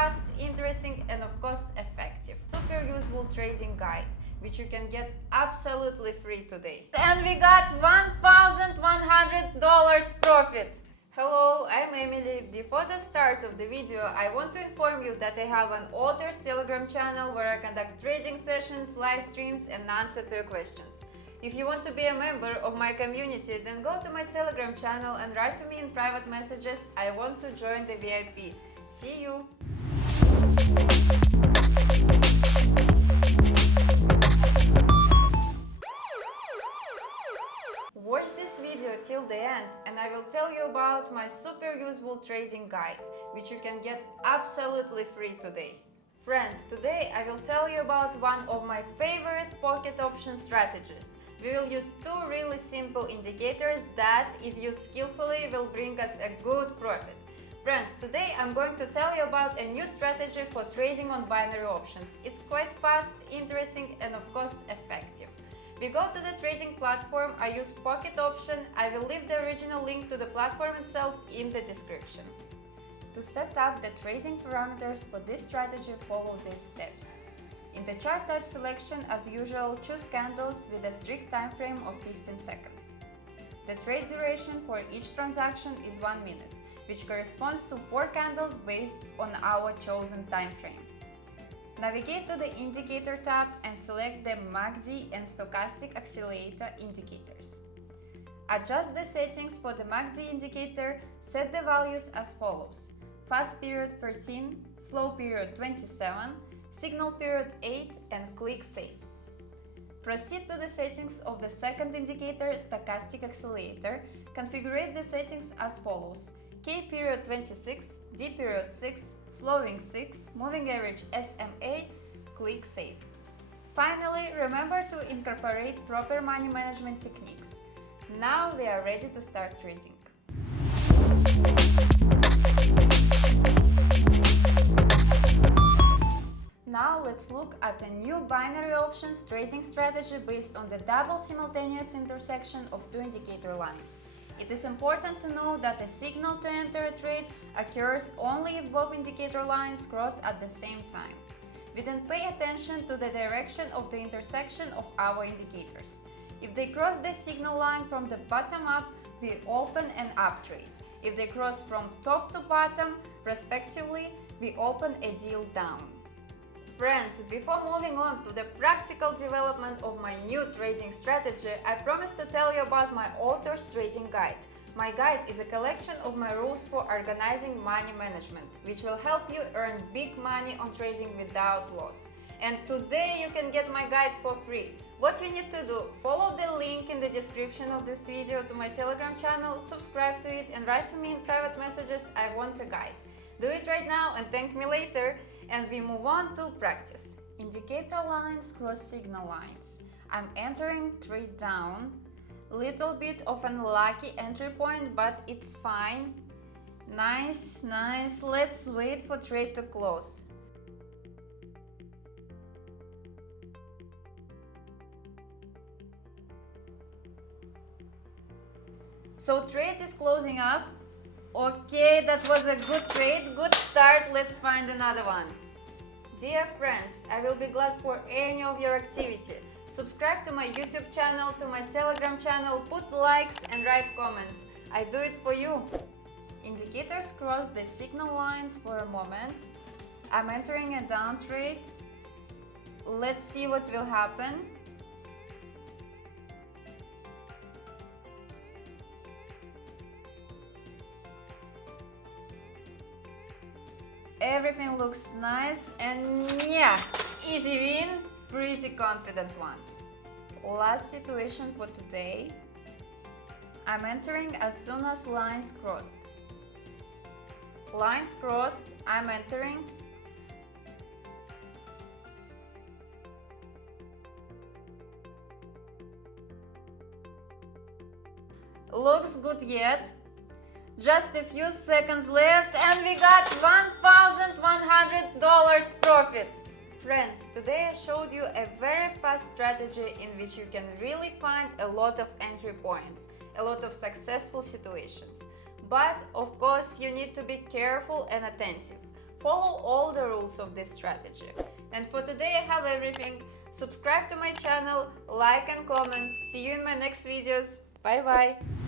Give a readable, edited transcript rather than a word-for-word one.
fast, interesting, and of course effective, super useful trading guide, which you can get absolutely free today. And we got $1,100 profit! Hello, I'm Emily. Before the start of the video, I want to inform you that I have an author's Telegram channel where I conduct trading sessions, live streams, and answer to your questions. If you want to be a member of my community, then go to my Telegram channel and write to me in private messages, I want to join the VIP. See you! Watch this video till the end and I will tell you about my super useful trading guide, which you can get absolutely free today. Friends, today I will tell you about one of my favorite pocket option strategies. We will use two really simple indicators that, if used skillfully, will bring us a good profit. Friends, today I'm going to tell you about a new strategy for trading on binary options. It's quite fast, interesting, and of course effective. We go to the trading platform, I use Pocket Option. I will leave the original link to the platform itself in the description. To set up the trading parameters for this strategy, follow these steps. In the chart type selection, as usual, choose candles with a strict time frame of 15 seconds. The trade duration for each transaction is 1 minute, which corresponds to 4 candles based on our chosen time frame. Navigate to the Indicator tab and select the MACD and Stochastic Oscillator indicators. Adjust the settings for the MACD indicator, set the values as follows: fast period 13, slow period 27, signal period 8, and click Save. Proceed to the settings of the second indicator, Stochastic Oscillator. Configure the settings as follows: K period 26, D period 6, slowing 6, moving average SMA, click Save. Finally, remember to incorporate proper money management techniques. Now we are ready to start trading. Now let's look at a new binary options trading strategy based on the double simultaneous intersection of two indicator lines. It is important to know that a signal to enter a trade occurs only if both indicator lines cross at the same time. We then pay attention to the direction of the intersection of our indicators. If they cross the signal line from the bottom up, we open an up trade. If they cross from top to bottom, respectively, we open a deal down. Friends, before moving on to the practical development of my new trading strategy, I promised to tell you about my author's trading guide. My guide is a collection of my rules for organizing money management, which will help you earn big money on trading without loss. And today you can get my guide for free. What you need to do, follow the link in the description of this video to my Telegram channel, subscribe to it and write to me in private messages, I want a guide. Do it right now and thank me later. And we move on to practice. Indicator lines cross signal lines. I'm entering trade down. Little bit of an unlucky entry point, but it's fine. Nice. Let's wait for trade to close. So trade is closing up. Okay, that was a good trade, good start, let's find another one. Dear friends, I will be glad for any of your activity. Subscribe to my YouTube channel, to my Telegram channel, put likes and write comments. I do it for you. Indicators cross the signal lines for a moment. I'm entering a down trade. Let's see what will happen. Everything looks nice and yeah, easy win, pretty confident one. Last situation for today. I'm entering as soon as lines crossed. Lines crossed, I'm entering. Looks good yet. Just a few seconds left and we got $1,100 profit. Friends, today I showed you a very fast strategy in which you can really find a lot of entry points, a lot of successful situations. But of course you need to be careful and attentive. follow all the rules of this strategy. And for today I have everything. Subscribe to my channel, like and comment. See you in my next videos. Bye bye!